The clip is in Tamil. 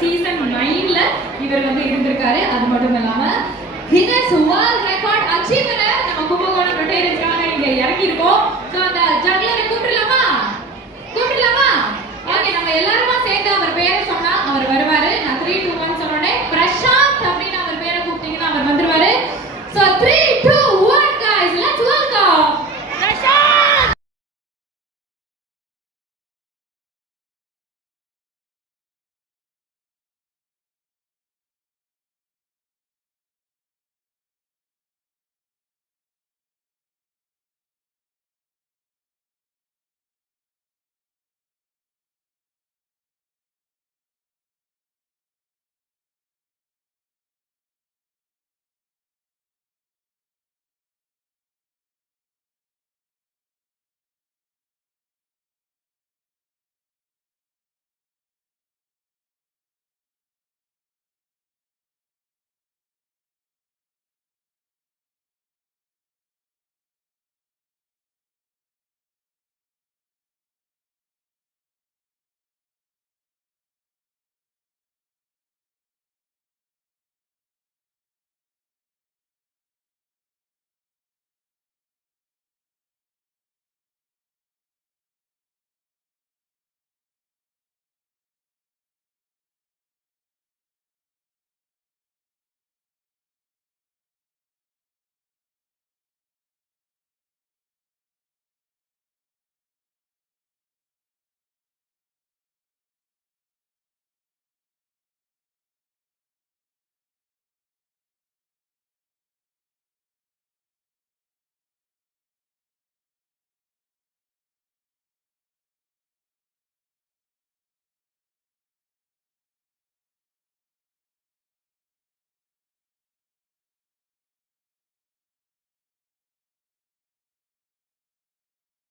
சீசன் நைன்ல இவர் வந்து இருந்திருக்காரு. அது மட்டும் இல்லாம கின்னஸ் வேர்ல்ட் ரெக்கார்ட் அச்சீவரை நம்ம கும்பகோணம் ரொட்டேரிக்காக இங்க இறக்கி இருக்கோம் ஸோ அந்த ஜங்லரை கூப்பிடலாமா? கூப்பிடலாமா? ஓகே நம்ம எல்லாருமா சேர்ந்து அவர் பேரை சொன்னா அவர் வருவாரு. நான் த்ரீ டூ ஒன்